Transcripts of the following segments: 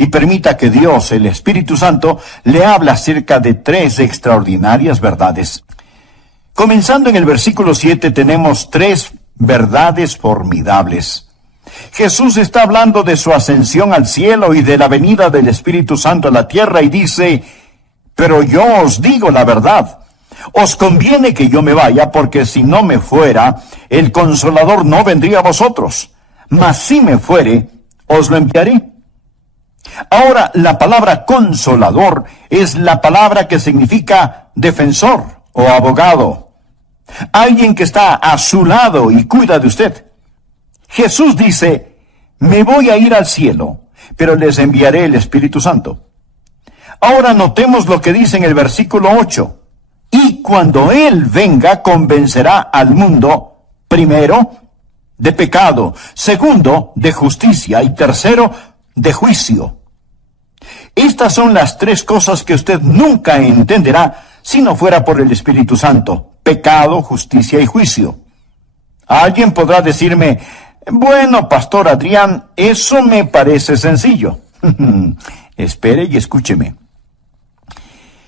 y permita que Dios, el Espíritu Santo, le hable acerca de 3 extraordinarias verdades. Comenzando en el versículo 7 tenemos 3 verdades formidables. Jesús está hablando de su ascensión al cielo y de la venida del Espíritu Santo a la tierra y dice: pero yo os digo la verdad. Os conviene que yo me vaya, porque si no me fuera, el Consolador no vendría a vosotros. Mas si me fuere, os lo enviaré. Ahora, la palabra consolador es la palabra que significa defensor o abogado. Alguien que está a su lado y cuida de usted. Jesús dice: me voy a ir al cielo, pero les enviaré el Espíritu Santo. Ahora notemos lo que dice en el versículo 8. Y cuando Él venga, convencerá al mundo, primero, de pecado, segundo, de justicia, y tercero, de juicio. Estas son las 3 cosas que usted nunca entenderá si no fuera por el Espíritu Santo: pecado, justicia y juicio. Alguien podrá decirme: bueno, Pastor Adrián, eso me parece sencillo. Espere y escúcheme.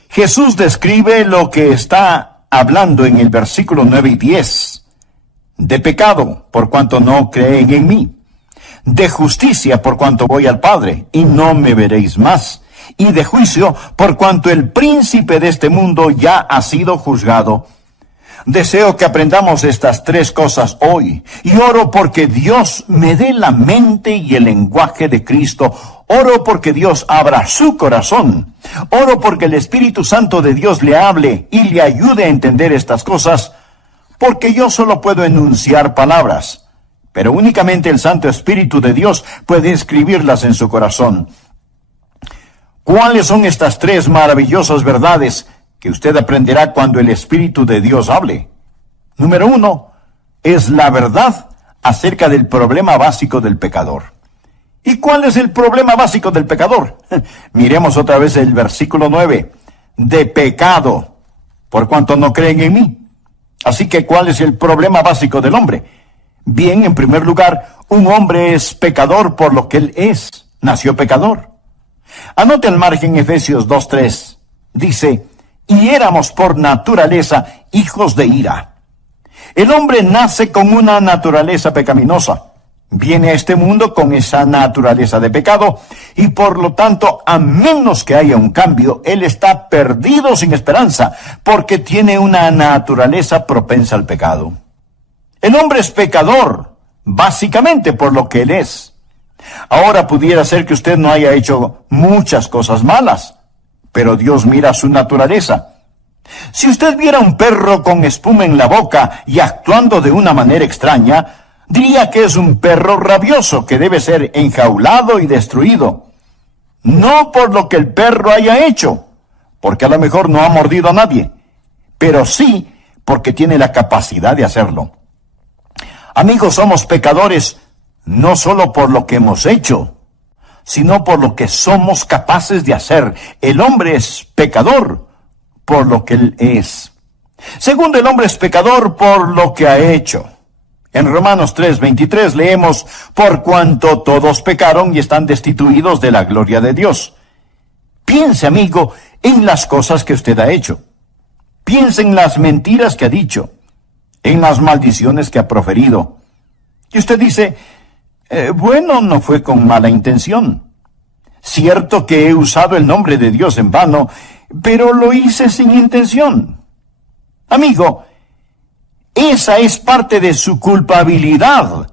Jesús describe lo que está hablando en el versículo 9 y 10. De pecado, por cuanto no creen en mí. De justicia, por cuanto voy al Padre, y no me veréis más. Y de juicio, por cuanto el príncipe de este mundo ya ha sido juzgado. Deseo que aprendamos estas 3 cosas hoy, y oro porque Dios me dé la mente y el lenguaje de Cristo. Oro porque Dios abra su corazón. Oro porque el Espíritu Santo de Dios le hable y le ayude a entender estas cosas, porque yo solo puedo enunciar palabras, pero únicamente el Santo Espíritu de Dios puede escribirlas en su corazón. ¿Cuáles son estas 3 maravillosas verdades que usted aprenderá cuando el Espíritu de Dios hable? Número 1, es la verdad acerca del problema básico del pecador. ¿Y cuál es el problema básico del pecador? Miremos otra vez el versículo 9. De pecado, por cuanto no creen en mí. Así que, ¿cuál es el problema básico del hombre? Bien, en primer lugar, un hombre es pecador por lo que él es. Nació pecador. Anote al margen Efesios 2:3. Dice: y éramos por naturaleza hijos de ira. El hombre nace con una naturaleza pecaminosa. Viene a este mundo con esa naturaleza de pecado, y por lo tanto, a menos que haya un cambio, él está perdido sin esperanza, porque tiene una naturaleza propensa al pecado. El hombre es pecador, básicamente por lo que él es. Ahora pudiera ser que usted no haya hecho muchas cosas malas, pero Dios mira su naturaleza. Si usted viera un perro con espuma en la boca y actuando de una manera extraña, diría que es un perro rabioso que debe ser enjaulado y destruido. No por lo que el perro haya hecho, porque a lo mejor no ha mordido a nadie, pero sí porque tiene la capacidad de hacerlo. Amigos, somos pecadores no solo por lo que hemos hecho, sino por lo que somos capaces de hacer. El hombre es pecador por lo que él es. Segundo, el hombre es pecador por lo que ha hecho. En Romanos 3:23 leemos: por cuanto todos pecaron y están destituidos de la gloria de Dios. Piense, amigo, en las cosas que usted ha hecho. Piense en las mentiras que ha dicho, en las maldiciones que ha proferido. Y usted dice: bueno, no fue con mala intención. Cierto que he usado el nombre de Dios en vano, pero lo hice sin intención. Amigo, esa es parte de su culpabilidad.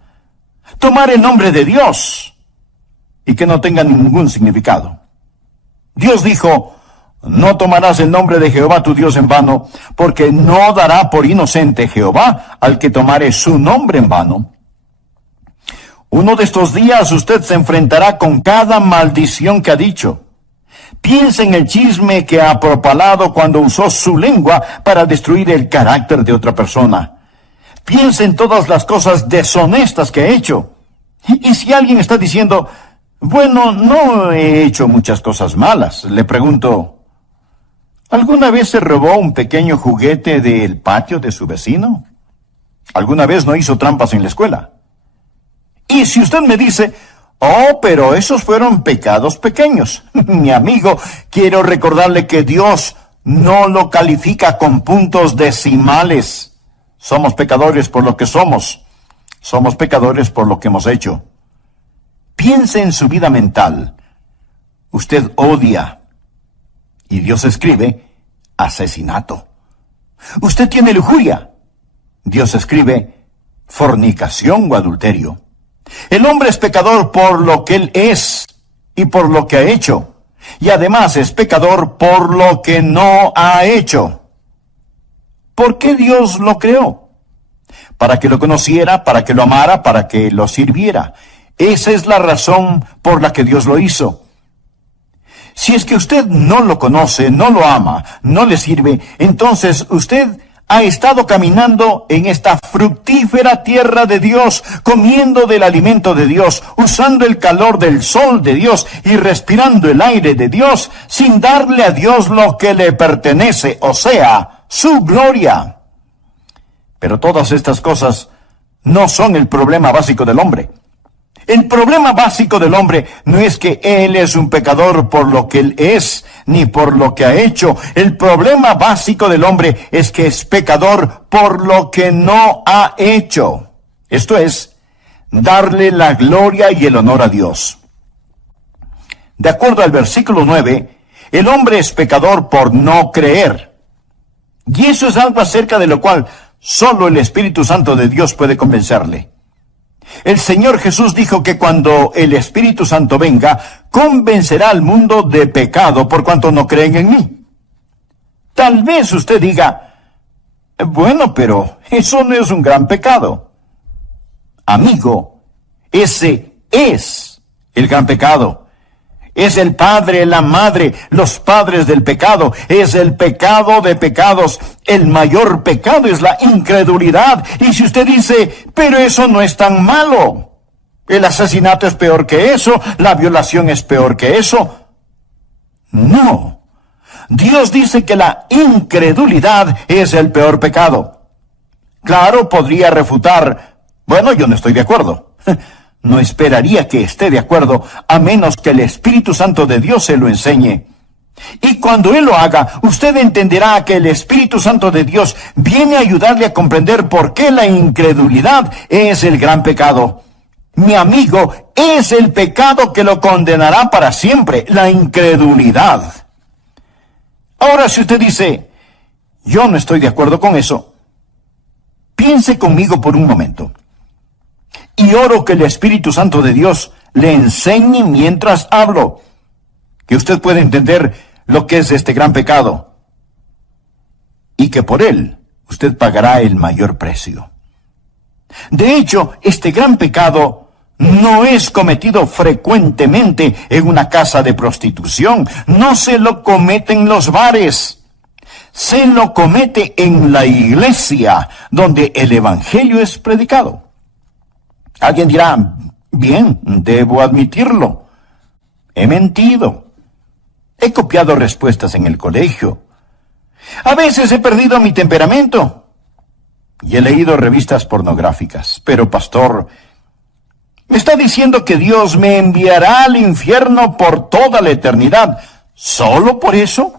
Tomar el nombre de Dios y que no tenga ningún significado. Dios dijo: no tomarás el nombre de Jehová tu Dios en vano, porque no dará por inocente Jehová al que tomare su nombre en vano. Uno de estos días usted se enfrentará con cada maldición que ha dicho. Piense en el chisme que ha propalado cuando usó su lengua para destruir el carácter de otra persona. Piense en todas las cosas deshonestas que ha hecho. Y si alguien está diciendo: bueno, no he hecho muchas cosas malas, le pregunto: ¿alguna vez se robó un pequeño juguete del patio de su vecino? ¿Alguna vez no hizo trampas en la escuela? Y si usted me dice: Oh, pero esos fueron pecados pequeños. Mi amigo, quiero recordarle que Dios no lo califica con puntos decimales. Somos pecadores por lo que somos. Somos pecadores por lo que hemos hecho. Piense en su vida mental. Usted odia. Y Dios escribe asesinato. Usted tiene lujuria. Dios escribe fornicación o adulterio. El hombre es pecador por lo que él es y por lo que ha hecho. Y además es pecador por lo que no ha hecho. ¿Por qué Dios lo creó? Para que lo conociera, para que lo amara, para que lo sirviera. Esa es la razón por la que Dios lo hizo. Si es que usted no lo conoce, no lo ama, no le sirve, entonces usted ha estado caminando en esta fructífera tierra de Dios, comiendo del alimento de Dios, usando el calor del sol de Dios y respirando el aire de Dios, sin darle a Dios lo que le pertenece, o sea, su gloria. Pero todas estas cosas no son el problema básico del hombre. El problema básico del hombre no es que él es un pecador por lo que él es, ni por lo que ha hecho. El problema básico del hombre es que es pecador por lo que no ha hecho. Esto es, darle la gloria y el honor a Dios. De acuerdo al versículo 9, el hombre es pecador por no creer. Y eso es algo acerca de lo cual solo el Espíritu Santo de Dios puede convencerle. El Señor Jesús dijo que cuando el Espíritu Santo venga, convencerá al mundo de pecado por cuanto no creen en mí. Tal vez usted diga, bueno, pero eso no es un gran pecado. Amigo, ese es el gran pecado. Es el padre, la madre, los padres del pecado. Es el pecado de pecados. El mayor pecado es la incredulidad. Y si usted dice, pero eso no es tan malo. El asesinato es peor que eso. La violación es peor que eso. No. Dios dice que la incredulidad es el peor pecado. Claro, podría refutar, bueno, yo no estoy de acuerdo. No esperaría que esté de acuerdo, a menos que el Espíritu Santo de Dios se lo enseñe. Y cuando Él lo haga, usted entenderá que el Espíritu Santo de Dios viene a ayudarle a comprender por qué la incredulidad es el gran pecado. Mi amigo, es el pecado que lo condenará para siempre, la incredulidad. Ahora, si usted dice, yo no estoy de acuerdo con eso, piense conmigo por un momento. Y oro que el Espíritu Santo de Dios le enseñe mientras hablo, que usted pueda entender lo que es este gran pecado, y que por él usted pagará el mayor precio. De hecho, este gran pecado no es cometido frecuentemente en una casa de prostitución, no se lo comete en los bares, se lo comete en la iglesia, donde el Evangelio es predicado. Alguien dirá, bien, debo admitirlo. He mentido. He copiado respuestas en el colegio. A veces he perdido mi temperamento. Y he leído revistas pornográficas. Pero, pastor, ¿me está diciendo que Dios me enviará al infierno por toda la eternidad solo por eso?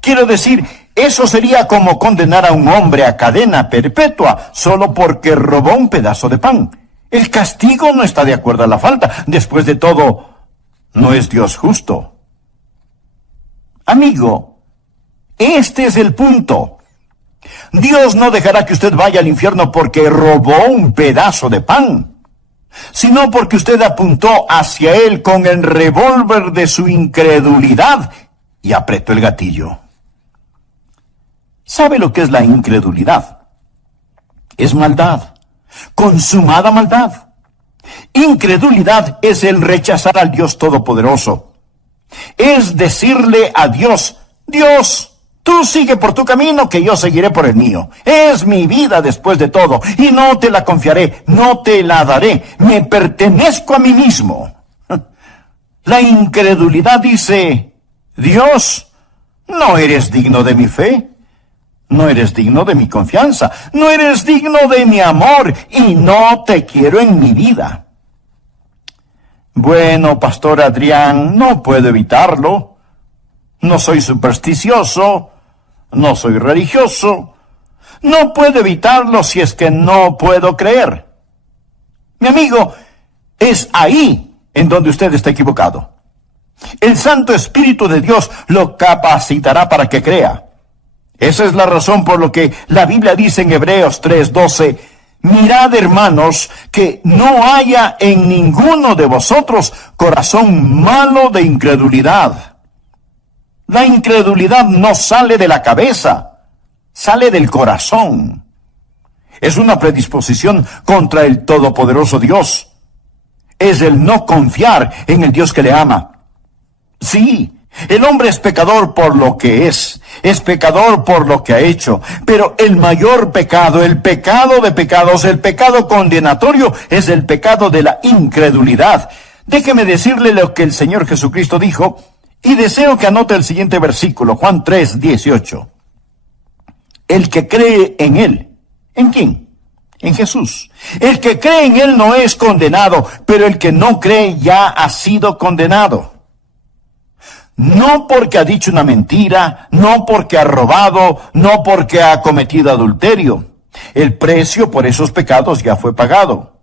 Quiero decir, eso sería como condenar a un hombre a cadena perpetua solo porque robó un pedazo de pan. El castigo no está de acuerdo a la falta. Después de todo, no es Dios justo. Amigo, este es el punto. Dios no dejará que usted vaya al infierno porque robó un pedazo de pan, sino porque usted apuntó hacia él con el revólver de su incredulidad y apretó el gatillo. ¿Sabe lo que es la incredulidad? Es maldad, consumada maldad. Incredulidad es el rechazar al Dios Todopoderoso. Es decirle a Dios, Dios, tú sigue por tu camino, que yo seguiré por el mío. Es mi vida después de todo, y no te la confiaré, no te la daré. Me pertenezco a mí mismo. La incredulidad dice, Dios, no eres digno de mi fe. No eres digno de mi confianza, no eres digno de mi amor, y no te quiero en mi vida. Bueno, Pastor Adrián, no puedo evitarlo. No soy supersticioso, no soy religioso. No puedo evitarlo si es que no puedo creer. Mi amigo, es ahí en donde usted está equivocado. El Santo Espíritu de Dios lo capacitará para que crea. Esa es la razón por lo que la Biblia dice en Hebreos 3:12, mirad, hermanos, que no haya en ninguno de vosotros corazón malo de incredulidad. La incredulidad no sale de la cabeza, sale del corazón. Es una predisposición contra el todopoderoso Dios. Es el no confiar en el Dios que le ama. Sí, el hombre es pecador por lo que es pecador por lo que ha hecho, pero el mayor pecado, el pecado de pecados, el pecado condenatorio, es el pecado de la incredulidad. Déjeme decirle lo que el Señor Jesucristo dijo, y deseo que anote el siguiente versículo, Juan 3:18. El que cree en Él, ¿en quién? En Jesús. El que cree en Él no es condenado, pero el que no cree ya ha sido condenado. No porque ha dicho una mentira, no porque ha robado, no porque ha cometido adulterio. El precio por esos pecados ya fue pagado.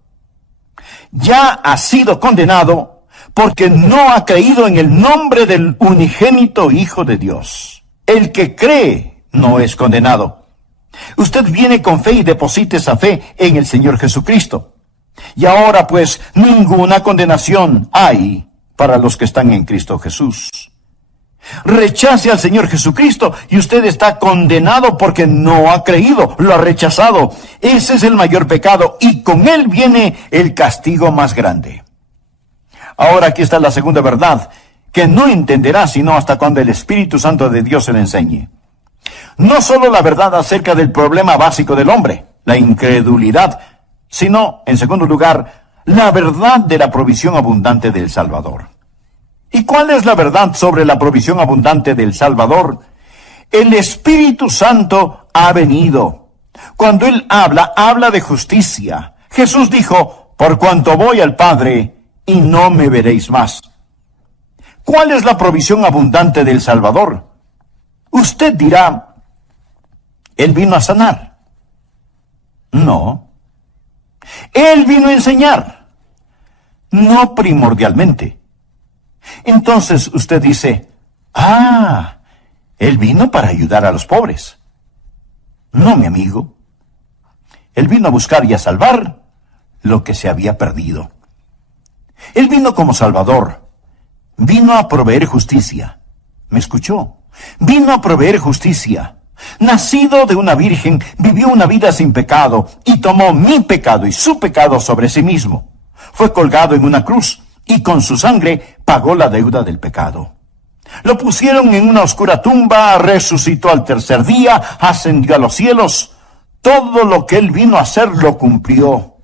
Ya ha sido condenado porque no ha creído en el nombre del unigénito Hijo de Dios. El que cree no es condenado. Usted viene con fe y deposita esa fe en el Señor Jesucristo. Y ahora pues ninguna condenación hay para los que están en Cristo Jesús. Rechace al Señor Jesucristo y usted está condenado porque no ha creído, lo ha rechazado. Ese es el mayor pecado y con él viene el castigo más grande. Ahora aquí está la segunda verdad, que no entenderá sino hasta cuando el Espíritu Santo de Dios se le enseñe. No solo la verdad acerca del problema básico del hombre, la incredulidad, sino, en segundo lugar, la verdad de la provisión abundante del Salvador. ¿Y cuál es la verdad sobre la provisión abundante del Salvador? El Espíritu Santo ha venido. Cuando Él habla de justicia. Jesús dijo, por cuanto voy al Padre, y no me veréis más. ¿Cuál es la provisión abundante del Salvador? Usted dirá, Él vino a sanar. No. Él vino a enseñar. No primordialmente. Entonces usted dice, Él vino para ayudar a los pobres. No, mi amigo. Él vino a buscar y a salvar lo que se había perdido. Él vino como Salvador. Vino a proveer justicia. ¿Me escuchó? Vino a proveer justicia. Nacido de una virgen, vivió una vida sin pecado y tomó mi pecado y su pecado sobre sí mismo. Fue colgado en una cruz y con su sangre pagó la deuda del pecado. Lo pusieron en una oscura tumba, resucitó al tercer día, ascendió a los cielos. Todo lo que Él vino a hacer lo cumplió.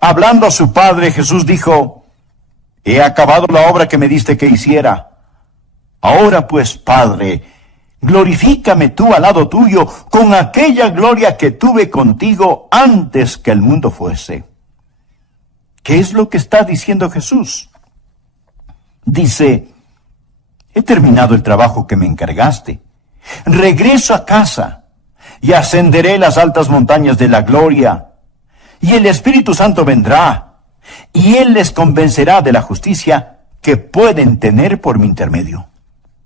Hablando a su Padre, Jesús dijo, he acabado la obra que me diste que hiciera. Ahora pues, Padre, glorifícame tú al lado tuyo con aquella gloria que tuve contigo antes que el mundo fuese. ¿Qué es lo que está diciendo Jesús? Dice, he terminado el trabajo que me encargaste. Regreso a casa y ascenderé las altas montañas de la gloria. Y el Espíritu Santo vendrá y Él les convencerá de la justicia que pueden tener por mi intermedio.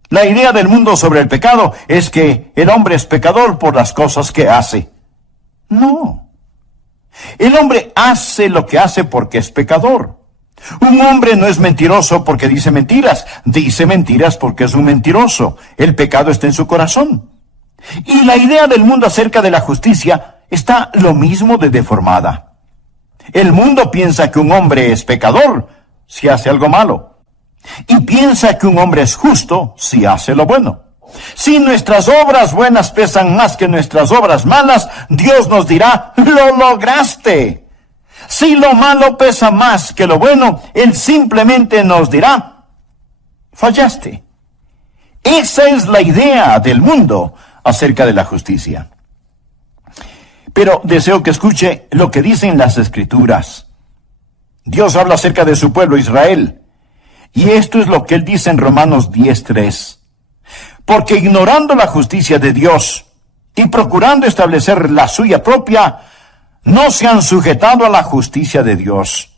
La idea del mundo sobre el pecado es que el hombre es pecador por las cosas que hace. No. El hombre hace lo que hace porque es pecador. Un hombre no es mentiroso porque dice mentiras porque es un mentiroso. El pecado está en su corazón. Y la idea del mundo acerca de la justicia está lo mismo de deformada. El mundo piensa que un hombre es pecador si hace algo malo. Y piensa que un hombre es justo si hace lo bueno. Si nuestras obras buenas pesan más que nuestras obras malas, Dios nos dirá, ¡lo lograste! Si lo malo pesa más que lo bueno, Él simplemente nos dirá, fallaste. Esa es la idea del mundo acerca de la justicia. Pero deseo que escuche lo que dicen las Escrituras. Dios habla acerca de su pueblo Israel. Y esto es lo que él dice en Romanos 10:3. Porque ignorando la justicia de Dios y procurando establecer la suya propia, no se han sujetado a la justicia de Dios.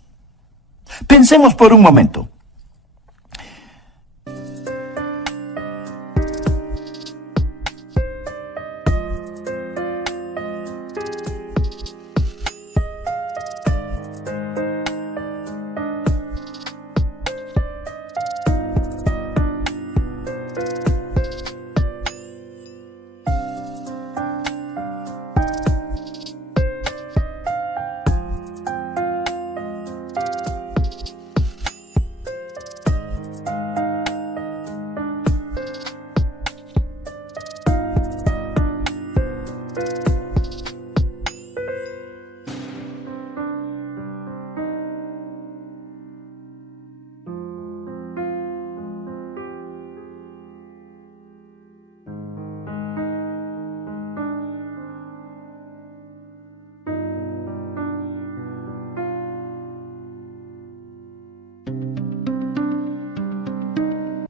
Pensemos por un momento.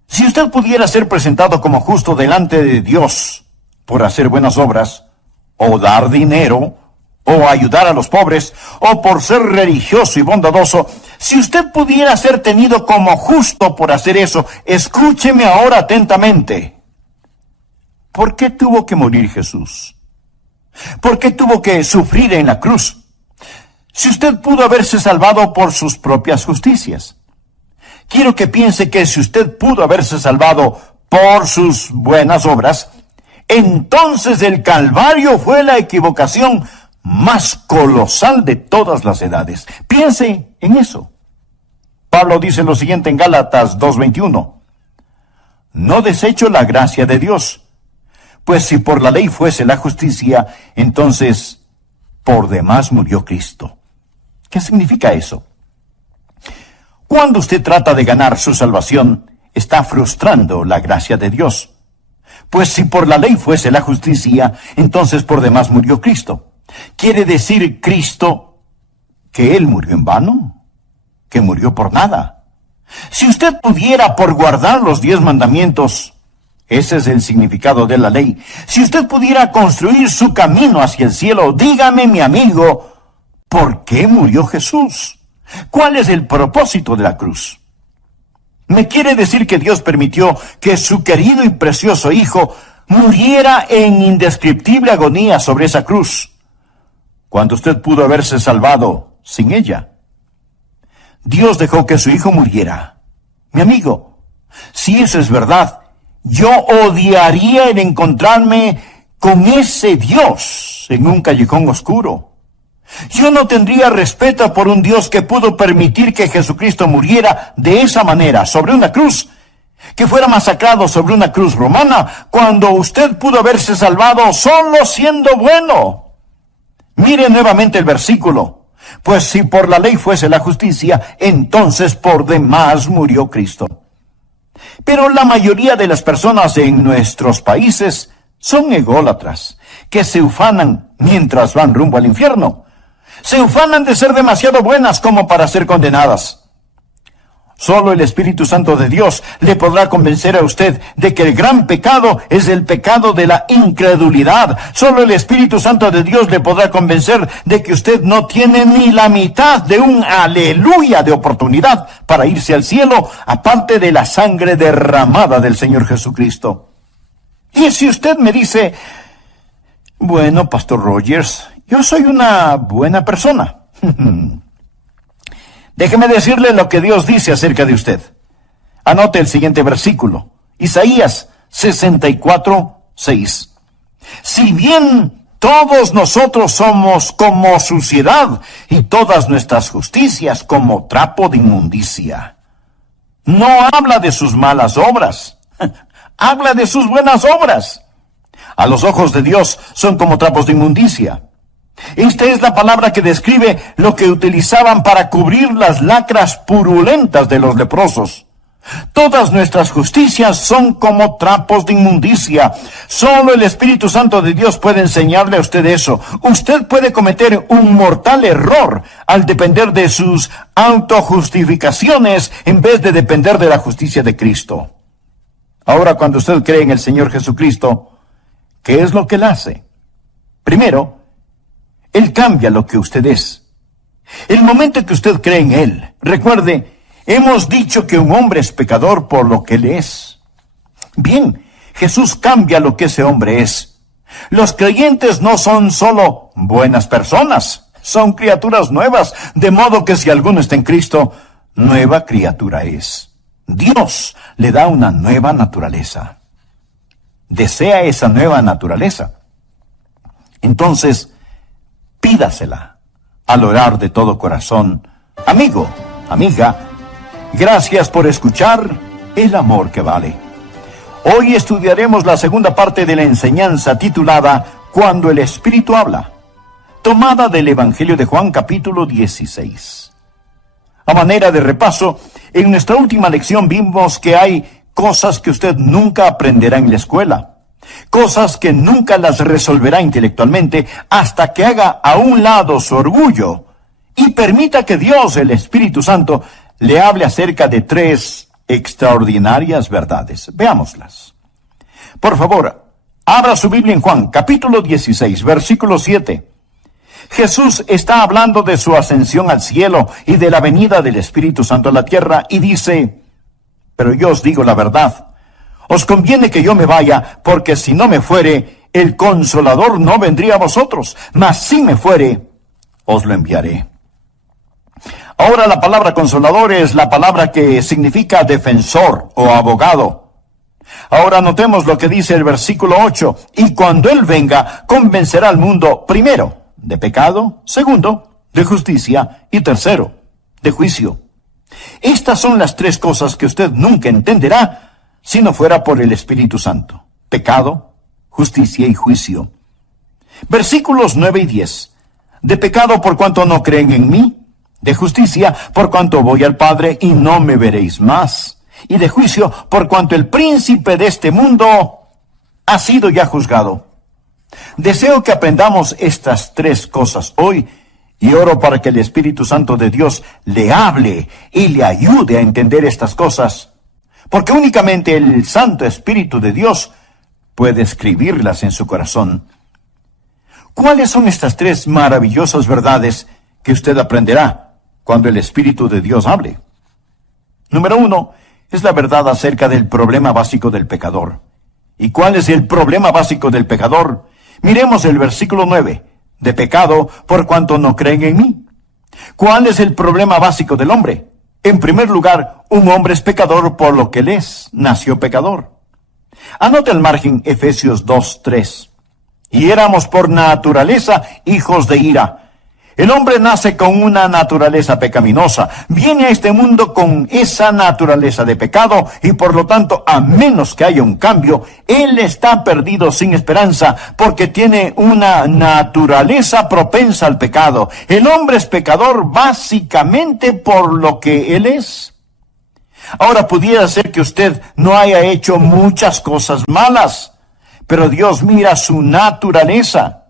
Si usted pudiera ser presentado como justo delante de Dios por hacer buenas obras, o dar dinero, o ayudar a los pobres, o por ser religioso y bondadoso, si usted pudiera ser tenido como justo por hacer eso, escúcheme ahora atentamente. ¿Por qué tuvo que morir Jesús? ¿Por qué tuvo que sufrir en la cruz? Si usted pudo haberse salvado por sus propias justicias. Quiero que piense que si usted pudo haberse salvado por sus buenas obras, entonces el Calvario fue la equivocación más colosal de todas las edades. Piense en eso. Pablo dice lo siguiente en Gálatas 2:21. No desecho la gracia de Dios, pues si por la ley fuese la justicia, entonces por demás murió Cristo. ¿Qué significa eso? Cuando usted trata de ganar su salvación, está frustrando la gracia de Dios. Pues si por la ley fuese la justicia, entonces por demás murió Cristo. ¿Quiere decir Cristo que Él murió en vano? ¿Que murió por nada? Si usted pudiera por guardar los 10 mandamientos, ese es el significado de la ley. Si usted pudiera construir su camino hacia el cielo, dígame, mi amigo, ¿por qué murió Jesús? ¿Cuál es el propósito de la cruz? ¿Me quiere decir que Dios permitió que su querido y precioso Hijo muriera en indescriptible agonía sobre esa cruz, cuando usted pudo haberse salvado sin ella? Dios dejó que su Hijo muriera. Mi amigo, si eso es verdad, yo odiaría el encontrarme con ese Dios en un callejón oscuro. Yo no tendría respeto por un Dios que pudo permitir que Jesucristo muriera de esa manera, sobre una cruz, que fuera masacrado sobre una cruz romana, cuando usted pudo haberse salvado solo siendo bueno. Mire nuevamente el versículo. Pues si por la ley fuese la justicia, entonces por demás murió Cristo. Pero la mayoría de las personas en nuestros países son ególatras, que se ufanan mientras van rumbo al infierno. Se ufanan de ser demasiado buenas como para ser condenadas. Solo el Espíritu Santo de Dios le podrá convencer a usted de que el gran pecado es el pecado de la incredulidad. Solo el Espíritu Santo de Dios le podrá convencer de que usted no tiene ni la mitad de un aleluya de oportunidad para irse al cielo, aparte de la sangre derramada del Señor Jesucristo. Y si usted me dice, bueno, Pastor Rogers, yo soy una buena persona. Déjeme decirle lo que Dios dice acerca de usted. Anote el siguiente versículo. Isaías 64:6. Si bien todos nosotros somos como suciedad y todas nuestras justicias como trapo de inmundicia. No habla de sus malas obras. Habla de sus buenas obras. A los ojos de Dios son como trapos de inmundicia. Esta es la palabra que describe lo que utilizaban para cubrir las lacras purulentas de los leprosos. Todas nuestras justicias son como trapos de inmundicia. Solo el Espíritu Santo de Dios puede enseñarle a usted eso. Usted puede cometer un mortal error al depender de sus autojustificaciones en vez de depender de la justicia de Cristo. Ahora, cuando usted cree en el Señor Jesucristo, ¿qué es lo que Él hace? Primero, Él cambia lo que usted es. El momento que usted cree en Él, recuerde, hemos dicho que un hombre es pecador por lo que él es. Bien, Jesús cambia lo que ese hombre es. Los creyentes no son solo buenas personas, son criaturas nuevas, de modo que si alguno está en Cristo, nueva criatura es. Dios le da una nueva naturaleza. ¿Desea esa nueva naturaleza? Entonces, pídasela al orar de todo corazón. Amigo, amiga, gracias por escuchar El Amor que Vale. Hoy estudiaremos la segunda parte de la enseñanza titulada Cuando el Espíritu habla, tomada del Evangelio de Juan capítulo 16. A manera de repaso, en nuestra última lección vimos que hay cosas que usted nunca aprenderá en la escuela, cosas que nunca las resolverá intelectualmente hasta que haga a un lado su orgullo y permita que Dios, el Espíritu Santo, le hable acerca de 3 extraordinarias verdades. Veámoslas. Por favor, abra su Biblia en Juan, capítulo 16, versículo 7. Jesús está hablando de su ascensión al cielo y de la venida del Espíritu Santo a la tierra y dice, pero yo os digo la verdad, os conviene que yo me vaya, porque si no me fuere, el Consolador no vendría a vosotros, mas si me fuere, os lo enviaré. Ahora la palabra consolador es la palabra que significa defensor o abogado. Ahora notemos lo que dice el versículo 8. Y cuando Él venga, convencerá al mundo, primero, de pecado, segundo, de justicia y tercero, de juicio. Estas son las 3 cosas que usted nunca entenderá si no fuera por el Espíritu Santo. Pecado, justicia y juicio. Versículos 9 y 10. De pecado por cuanto no creen en mí. De justicia, por cuanto voy al Padre y no me veréis más. Y de juicio, por cuanto el príncipe de este mundo ha sido ya juzgado. Deseo que aprendamos estas 3 cosas hoy y oro para que el Espíritu Santo de Dios le hable y le ayude a entender estas cosas, porque únicamente el Santo Espíritu de Dios puede escribirlas en su corazón. ¿Cuáles son estas 3 maravillosas verdades que usted aprenderá cuando el Espíritu de Dios hable? Número 1, es la verdad acerca del problema básico del pecador. ¿Y cuál es el problema básico del pecador? Miremos el versículo 9. De pecado, por cuanto no creen en mí. ¿Cuál es el problema básico del hombre? En primer lugar, un hombre es pecador por lo que él es. Nació pecador. Anote al margen Efesios 2:3. Y éramos por naturaleza hijos de ira. El hombre nace con una naturaleza pecaminosa, viene a este mundo con esa naturaleza de pecado y por lo tanto, a menos que haya un cambio, él está perdido sin esperanza porque tiene una naturaleza propensa al pecado. El hombre es pecador básicamente por lo que él es. Ahora pudiera ser que usted no haya hecho muchas cosas malas, pero Dios mira su naturaleza.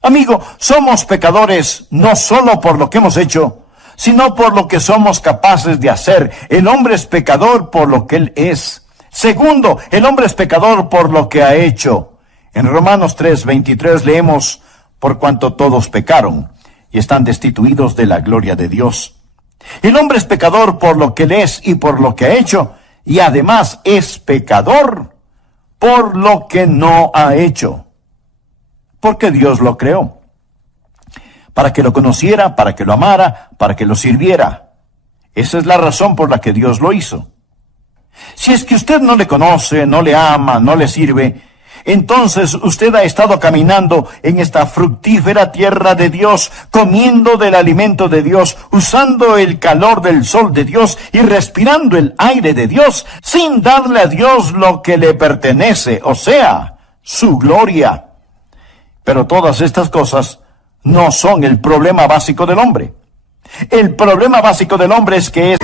Amigo, somos pecadores no solo por lo que hemos hecho, sino por lo que somos capaces de hacer. El hombre es pecador por lo que él es. Segundo, el hombre es pecador por lo que ha hecho. En Romanos 3:23 leemos, por cuanto todos pecaron y están destituidos de la gloria de Dios. El hombre es pecador por lo que él es y por lo que ha hecho, y además es pecador por lo que no ha hecho. Porque Dios lo creó. Para que lo conociera, para que lo amara, para que lo sirviera. Esa es la razón por la que Dios lo hizo. Si es que usted no le conoce, no le ama, no le sirve, entonces usted ha estado caminando en esta fructífera tierra de Dios, comiendo del alimento de Dios, usando el calor del sol de Dios y respirando el aire de Dios, sin darle a Dios lo que le pertenece, o sea, su gloria. Pero todas estas cosas no son el problema básico del hombre. El problema básico del hombre es que es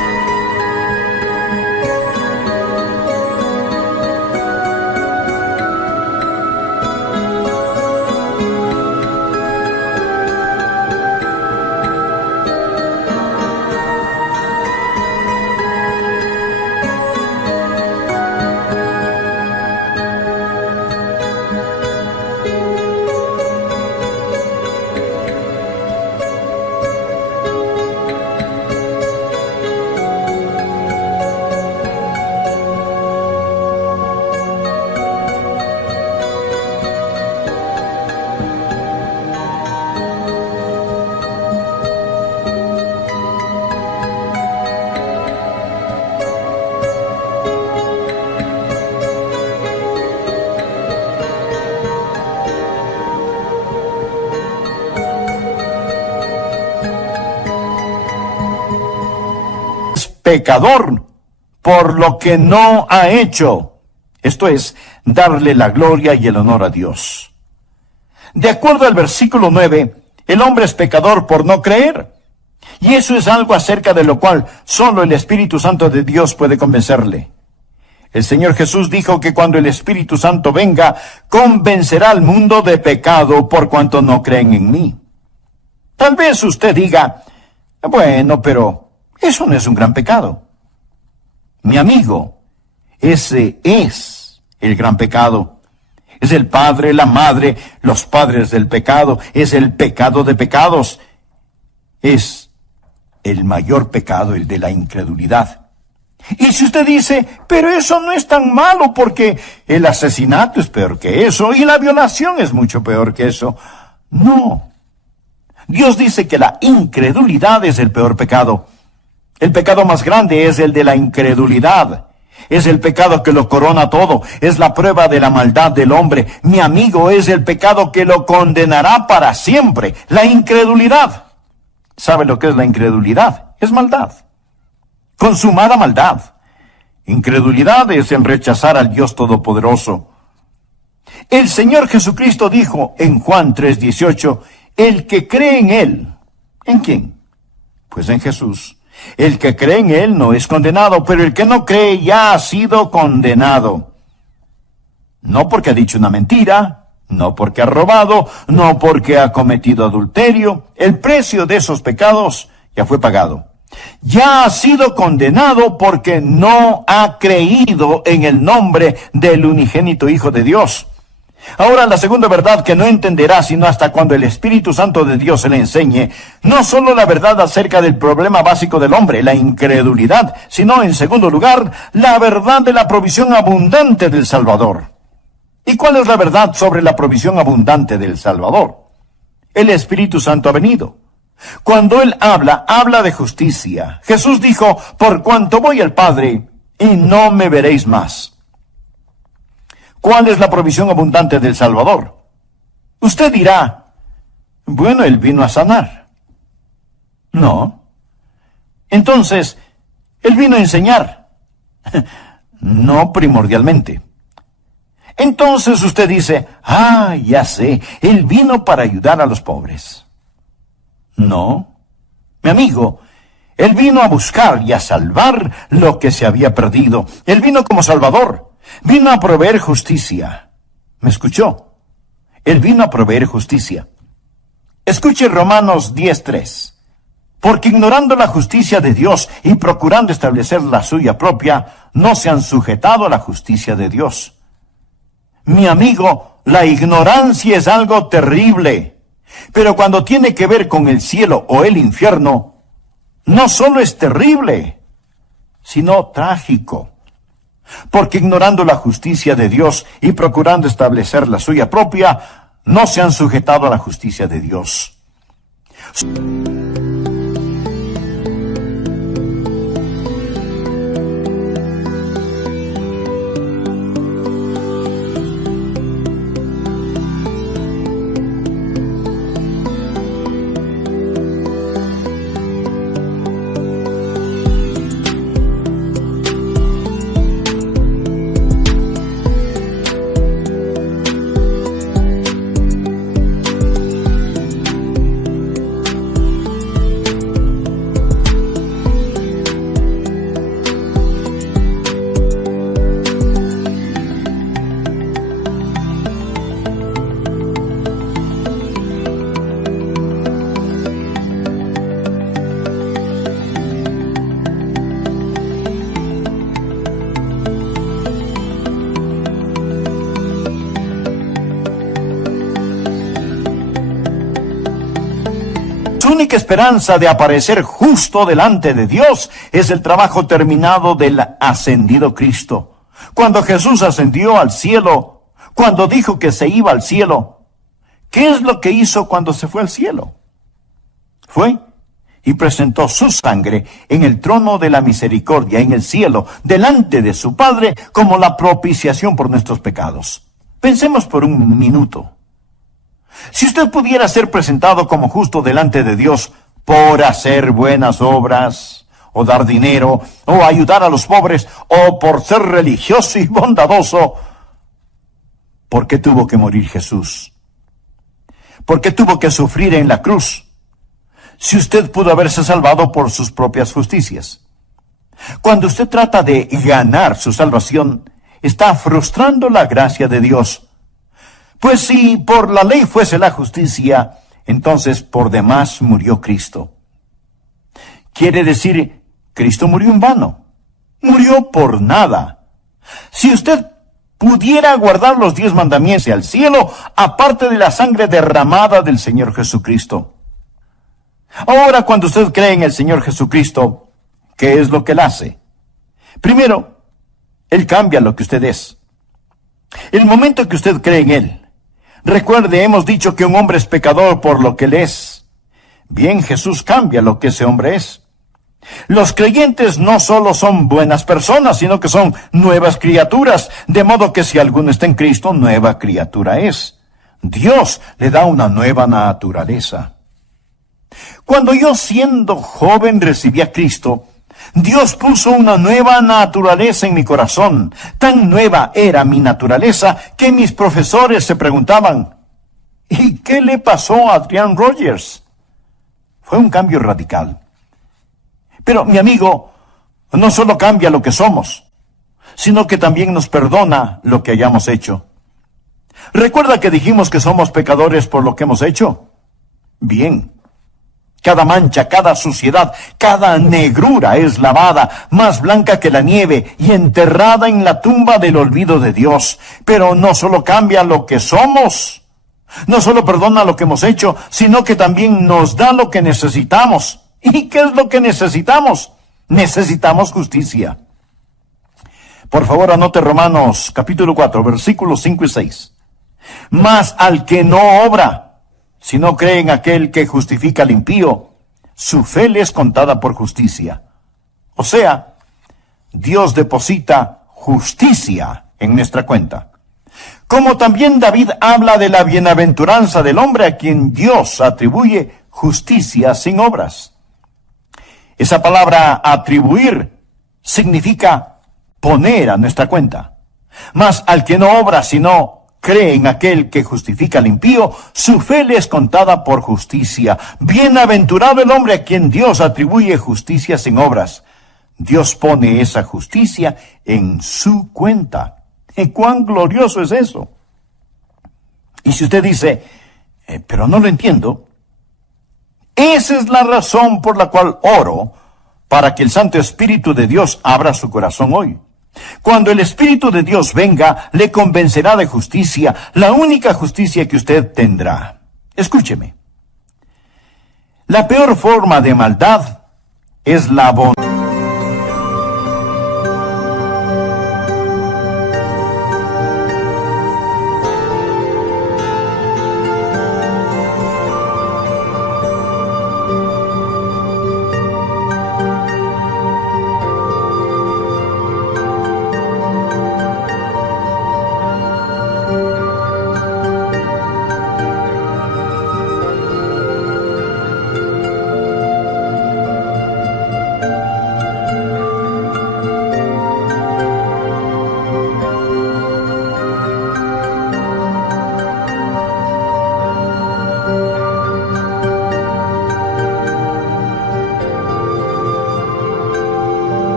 pecador por lo que no ha hecho. Esto es, darle la gloria y el honor a Dios. De acuerdo al versículo 9, el hombre es pecador por no creer. Y eso es algo acerca de lo cual solo el Espíritu Santo de Dios puede convencerle. El Señor Jesús dijo que cuando el Espíritu Santo venga, convencerá al mundo de pecado por cuanto no creen en mí. Tal vez usted diga, bueno, pero eso no es un gran pecado. Mi amigo, ese es el gran pecado. Es el padre, la madre, los padres del pecado. Es el pecado de pecados. Es el mayor pecado, el de la incredulidad. Y si usted dice, pero eso no es tan malo porque el asesinato es peor que eso y la violación es mucho peor que eso. No. Dios dice que la incredulidad es el peor pecado. El pecado más grande es el de la incredulidad. Es el pecado que lo corona todo. Es la prueba de la maldad del hombre. Mi amigo, es el pecado que lo condenará para siempre. La incredulidad. ¿Sabe lo que es la incredulidad? Es maldad. Consumada maldad. Incredulidad es el rechazar al Dios Todopoderoso. El Señor Jesucristo dijo en Juan 3:18, el que cree en Él. ¿En quién? Pues en Jesús. El que cree en Él no es condenado, pero el que no cree ya ha sido condenado. No porque ha dicho una mentira, no porque ha robado, no porque ha cometido adulterio. El precio de esos pecados ya fue pagado. Ya ha sido condenado porque no ha creído en el nombre del unigénito Hijo de Dios. Ahora, la segunda verdad que no entenderá sino hasta cuando el Espíritu Santo de Dios se le enseñe, no solo la verdad acerca del problema básico del hombre, la incredulidad, sino, en segundo lugar, la verdad de la provisión abundante del Salvador. ¿Y cuál es la verdad sobre la provisión abundante del Salvador? El Espíritu Santo ha venido. Cuando Él habla, habla de justicia. Jesús dijo, por cuanto voy al Padre, y no me veréis más. ¿Cuál es la provisión abundante del Salvador? Usted dirá, bueno, Él vino a sanar. No. Entonces, Él vino a enseñar. No primordialmente. Entonces usted dice, ya sé, Él vino para ayudar a los pobres. No. Mi amigo, Él vino a buscar y a salvar lo que se había perdido. Él vino como Salvador. Vino a proveer justicia. ¿Me escuchó? Él vino a proveer justicia. Escuche Romanos 10:3. Porque ignorando la justicia de Dios y procurando establecer la suya propia, no se han sujetado a la justicia de Dios. Mi amigo, la ignorancia es algo terrible. Pero cuando tiene que ver con el cielo o el infierno, no solo es terrible, sino trágico. Porque ignorando la justicia de Dios y procurando establecer la suya propia, no se han sujetado a la justicia de Dios. Su única esperanza de aparecer justo delante de Dios es el trabajo terminado del ascendido Cristo. Cuando Jesús ascendió al cielo, cuando dijo que se iba al cielo, ¿qué es lo que hizo cuando se fue al cielo? Fue y presentó su sangre en el trono de la misericordia en el cielo, delante de su Padre, como la propiciación por nuestros pecados. Pensemos por un minuto. Si usted pudiera ser presentado como justo delante de Dios por hacer buenas obras, o dar dinero, o ayudar a los pobres, o por ser religioso y bondadoso. ¿Por qué tuvo que morir Jesús? ¿Por qué tuvo que sufrir en la cruz? Si usted pudo haberse salvado por sus propias justicias. Cuando usted trata de ganar su salvación, está frustrando la gracia de Dios. Pues si por la ley fuese la justicia, entonces por demás murió Cristo. Quiere decir, Cristo murió en vano. Murió por nada. Si usted pudiera guardar los 10 mandamientos al cielo, aparte de la sangre derramada del Señor Jesucristo. Ahora, cuando usted cree en el Señor Jesucristo, ¿qué es lo que Él hace? Primero, Él cambia lo que usted es. El momento que usted cree en Él, recuerde, hemos dicho que un hombre es pecador por lo que Él es. Bien, Jesús cambia lo que ese hombre es. Los creyentes no solo son buenas personas, sino que son nuevas criaturas, de modo que si alguno está en Cristo, nueva criatura es. Dios le da una nueva naturaleza. Cuando yo, siendo joven, recibí a Cristo, Dios puso una nueva naturaleza en mi corazón. Tan nueva era mi naturaleza que mis profesores se preguntaban, ¿y qué le pasó a Adrian Rogers? Fue un cambio radical. Pero, mi amigo, no solo cambia lo que somos, sino que también nos perdona lo que hayamos hecho. ¿Recuerda que dijimos que somos pecadores por lo que hemos hecho? Bien. Cada mancha, cada suciedad, cada negrura es lavada, más blanca que la nieve, y enterrada en la tumba del olvido de Dios. Pero no solo cambia lo que somos, no solo perdona lo que hemos hecho, sino que también nos da lo que necesitamos. ¿Y qué es lo que necesitamos? Necesitamos justicia. Por favor, anote Romanos capítulo 4, versículos 5 y 6. Mas al que no obra, si no cree en aquel que justifica al impío, su fe le es contada por justicia. O sea, Dios deposita justicia en nuestra cuenta. Como también David habla de la bienaventuranza del hombre a quien Dios atribuye justicia sin obras. Esa palabra atribuir significa poner a nuestra cuenta. Mas al que no obra, sino cree en aquel que justifica al impío, su fe le es contada por justicia. Bienaventurado el hombre a quien Dios atribuye justicia sin obras. Dios pone esa justicia en su cuenta. ¿Y cuán glorioso es eso? Y si usted dice, pero no lo entiendo, esa es la razón por la cual oro para que el Santo Espíritu de Dios abra su corazón hoy. Cuando el Espíritu de Dios venga, le convencerá de justicia, la única justicia que usted tendrá. Escúcheme. La peor forma de maldad es la bondad.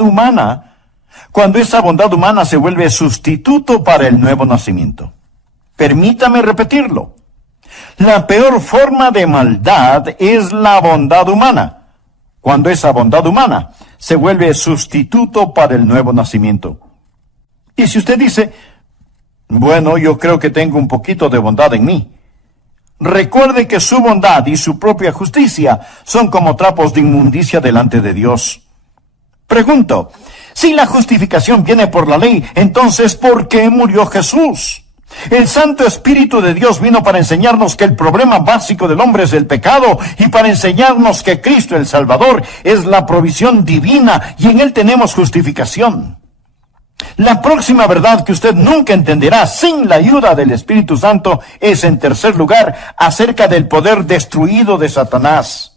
Humana, cuando esa bondad humana se vuelve sustituto para el nuevo nacimiento. Permítame repetirlo. La peor forma de maldad es la bondad humana, cuando esa bondad humana se vuelve sustituto para el nuevo nacimiento. Y si usted dice, bueno, yo creo que tengo un poquito de bondad en mí, recuerde que su bondad y su propia justicia son como trapos de inmundicia delante de Dios. Pregunto, si la justificación viene por la ley, entonces ¿por qué murió Jesús? El Santo Espíritu de Dios vino para enseñarnos que el problema básico del hombre es el pecado y para enseñarnos que Cristo el Salvador es la provisión divina y en Él tenemos justificación. La próxima verdad que usted nunca entenderá sin la ayuda del Espíritu Santo es, en tercer lugar, acerca del poder destruido de Satanás.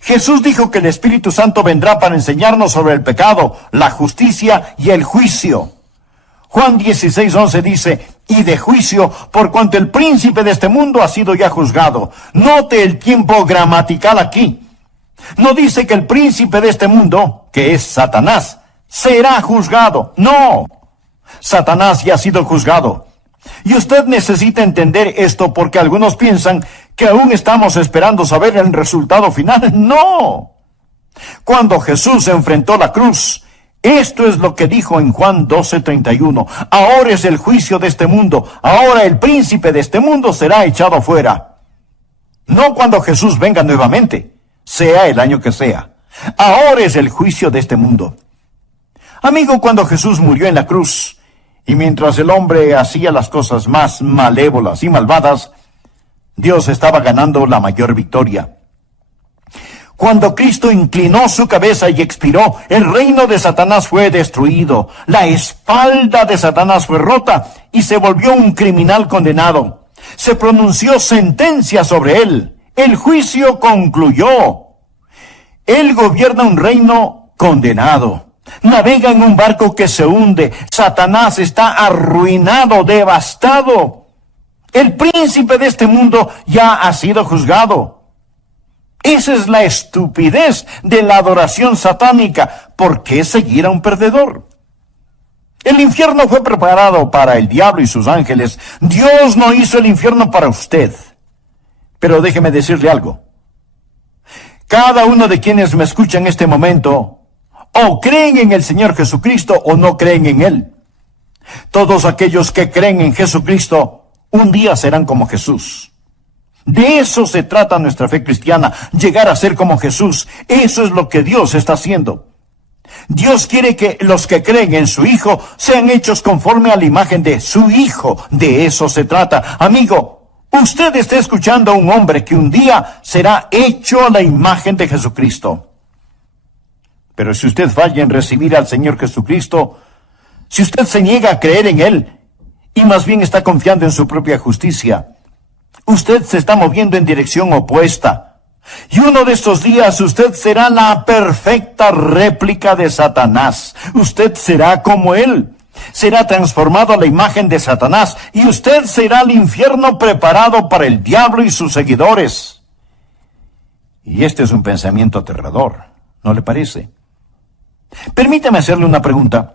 Jesús dijo que el Espíritu Santo vendrá para enseñarnos sobre el pecado, la justicia y el juicio. Juan 16:11 dice, y de juicio, por cuanto el príncipe de este mundo ha sido ya juzgado. Note el tiempo gramatical aquí. No dice que el príncipe de este mundo, que es Satanás, será juzgado. No, Satanás ya ha sido juzgado. Y usted necesita entender esto porque algunos piensan que aún estamos esperando saber el resultado final. No. Cuando Jesús enfrentó la cruz, esto es lo que dijo en Juan 12:31. Ahora es el juicio de este mundo. Ahora el príncipe de este mundo será echado fuera. No cuando Jesús venga nuevamente, sea el año que sea. Ahora es el juicio de este mundo. Amigo, cuando Jesús murió en la cruz, y mientras el hombre hacía las cosas más malévolas y malvadas, Dios estaba ganando la mayor victoria. Cuando Cristo inclinó su cabeza y expiró, el reino de Satanás fue destruido. La espalda de Satanás fue rota y se volvió un criminal condenado. Se pronunció sentencia sobre él. El juicio concluyó. Él gobierna un reino condenado. Navega en un barco que se hunde. Satanás está arruinado, devastado. El príncipe de este mundo ya ha sido juzgado. Esa es la estupidez de la adoración satánica. ¿Por qué seguir a un perdedor? El infierno fue preparado para el diablo y sus ángeles. Dios no hizo el infierno para usted. Pero déjeme decirle algo. Cada uno de quienes me escucha en este momento, o creen en el Señor Jesucristo o no creen en Él. Todos aquellos que creen en Jesucristo, un día serán como Jesús. De eso se trata nuestra fe cristiana, llegar a ser como Jesús. Eso es lo que Dios está haciendo. Dios quiere que los que creen en su Hijo sean hechos conforme a la imagen de su Hijo. De eso se trata. Amigo, usted está escuchando a un hombre que un día será hecho a la imagen de Jesucristo. Pero si usted falla en recibir al Señor Jesucristo, si usted se niega a creer en Él, y más bien está confiando en su propia justicia, usted se está moviendo en dirección opuesta. Y uno de estos días usted será la perfecta réplica de Satanás. Usted será como él. Será transformado a la imagen de Satanás. Y usted será el infierno preparado para el diablo y sus seguidores. Y este es un pensamiento aterrador, ¿no le parece? Permítame hacerle una pregunta.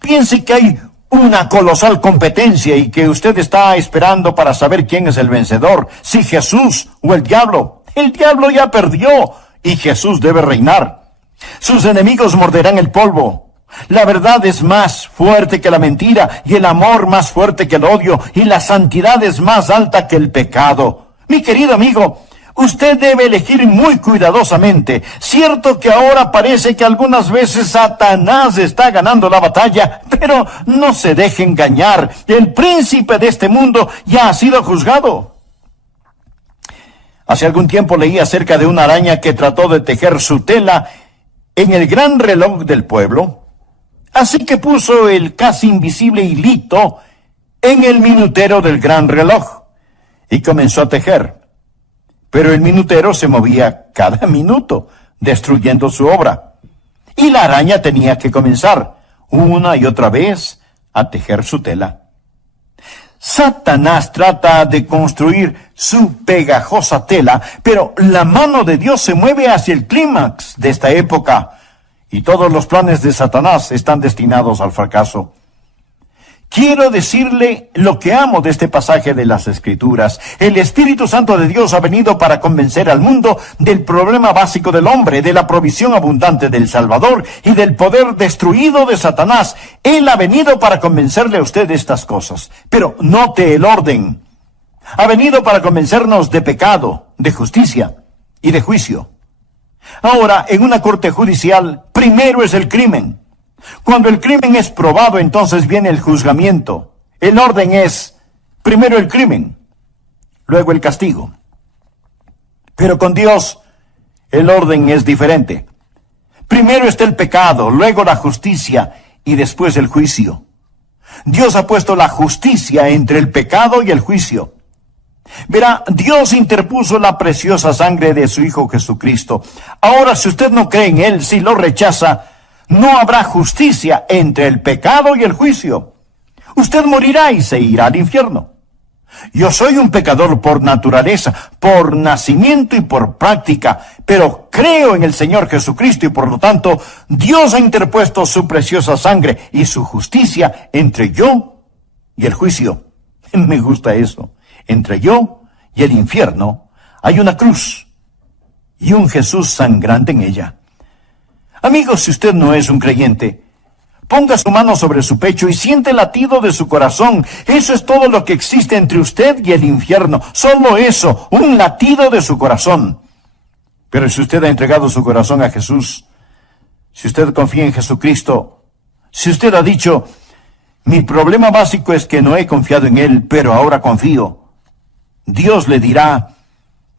Piense que hay una colosal competencia y que usted está esperando para saber quién es el vencedor, si Jesús o el diablo. El diablo ya perdió y Jesús debe reinar. Sus enemigos morderán el polvo. La verdad es más fuerte que la mentira y el amor más fuerte que el odio y la santidad es más alta que el pecado. Mi querido amigo, usted debe elegir muy cuidadosamente. Cierto que ahora parece que algunas veces Satanás está ganando la batalla, pero no se deje engañar. El príncipe de este mundo ya ha sido juzgado. Hace algún tiempo leí acerca de una araña que trató de tejer su tela en el gran reloj del pueblo. Así que puso el casi invisible hilito en el minutero del gran reloj y comenzó a tejer. Pero el minutero se movía cada minuto, destruyendo su obra. Y la araña tenía que comenzar, una y otra vez, a tejer su tela. Satanás trata de construir su pegajosa tela, pero la mano de Dios se mueve hacia el clímax de esta época, y todos los planes de Satanás están destinados al fracaso. Quiero decirle lo que amo de este pasaje de las Escrituras. El Espíritu Santo de Dios ha venido para convencer al mundo del problema básico del hombre, de la provisión abundante del Salvador y del poder destruido de Satanás. Él ha venido para convencerle a usted de estas cosas. Pero note el orden. Ha venido para convencernos de pecado, de justicia y de juicio. Ahora, en una corte judicial, primero es el crimen. Cuando el crimen es probado, entonces viene el juzgamiento. El orden es, primero el crimen, luego el castigo. Pero con Dios, el orden es diferente. Primero está el pecado, luego la justicia y después el juicio. Dios ha puesto la justicia entre el pecado y el juicio. Verá, Dios interpuso la preciosa sangre de su Hijo Jesucristo. Ahora, si usted no cree en Él, si lo rechaza, no habrá justicia entre el pecado y el juicio. Usted morirá y se irá al infierno. Yo soy un pecador por naturaleza, por nacimiento y por práctica, pero creo en el Señor Jesucristo y por lo tanto Dios ha interpuesto su preciosa sangre y su justicia entre yo y el juicio. Me gusta eso. Entre yo y el infierno hay una cruz y un Jesús sangrante en ella. Amigos, si usted no es un creyente, ponga su mano sobre su pecho y siente el latido de su corazón. Eso es todo lo que existe entre usted y el infierno. Solo eso, un latido de su corazón. Pero si usted ha entregado su corazón a Jesús, si usted confía en Jesucristo, si usted ha dicho, mi problema básico es que no he confiado en Él, pero ahora confío, Dios le dirá,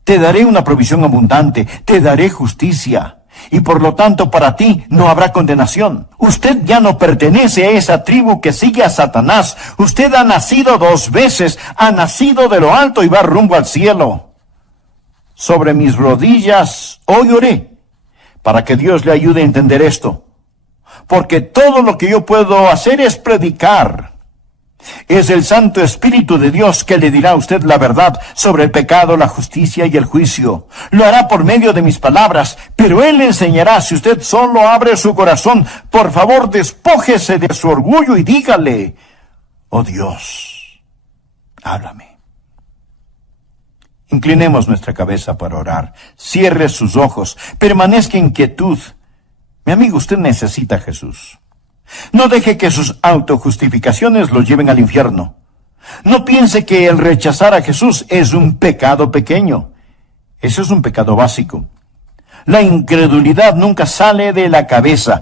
te daré una provisión abundante, te daré justicia. Y por lo tanto para ti no habrá condenación. Usted ya no pertenece a esa tribu que sigue a Satanás. Usted ha nacido 2 veces, ha nacido de lo alto y va rumbo al cielo. Sobre mis rodillas hoy oré, para que Dios le ayude a entender esto. Porque todo lo que yo puedo hacer es predicar. Es el Santo Espíritu de Dios que le dirá a usted la verdad sobre el pecado, la justicia y el juicio. Lo hará por medio de mis palabras, pero Él le enseñará si usted solo abre su corazón. Por favor, despójese de su orgullo y dígale, oh Dios, háblame. Inclinemos nuestra cabeza para orar. Cierre sus ojos. Permanezca en quietud. Mi amigo, usted necesita a Jesús. No deje que sus autojustificaciones lo lleven al infierno. No piense que el rechazar a Jesús es un pecado pequeño. Eso es un pecado básico. La incredulidad nunca sale de la cabeza,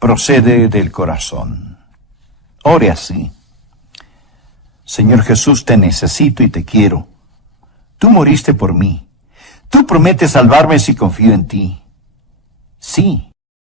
procede del corazón. Ore así. Señor Jesús, te necesito y te quiero. Tú moriste por mí. Tú prometes salvarme si confío en ti. Sí.